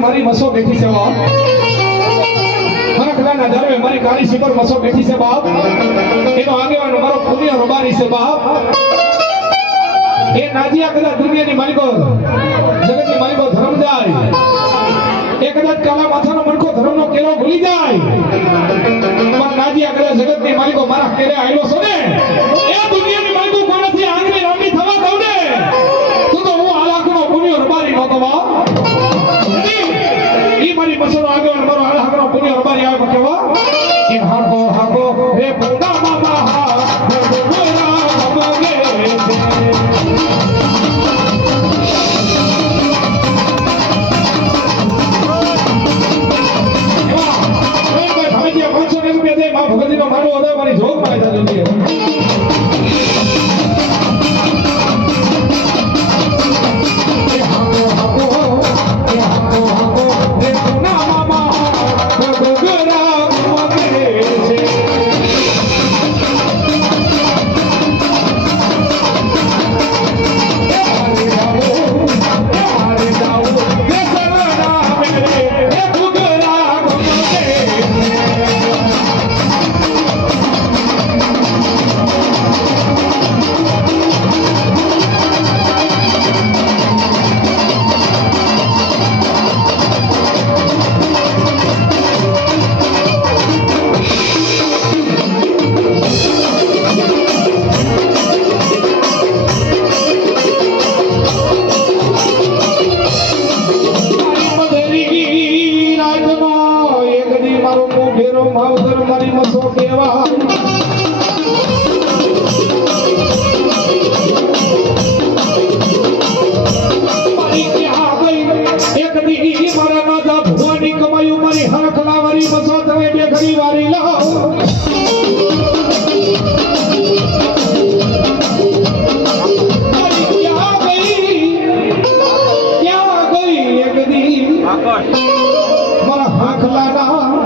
મારી મસો બેઠી છે બાપ મનકલાના દરવે મારી કાળી પર મસો બેઠી છે બાપ એનો આગેવાનો મારો પુણ્ય રબારી છે બાપ એ નાજિયા કદાચ દુનિયાની માલિકો જગતની માલિકો ધર્મ જાય એ કદાચ કાલા માથાનો મણકો ધર્મનો કેરો ભૂલી જાય પણ નાજિયા કદાચ જગતની માલિકો મારા કેરે આયલો છો ને એ દુનિયાની માલિકો કોનાથી આંગળી રામી થવા દઉં ને તો હું આ લાખનો પુણ્ય રબારી નહોતો બાપ મારી મસરો આગળ મારો આળહાનો પુણ્ય રબારી આવે કેવા કે હાકો હાકો રે પૂના મામા હા ગોરા મગે ભગવતીનો મારો હૃદય મારી જોગ માં આવી મારા હાંખલાના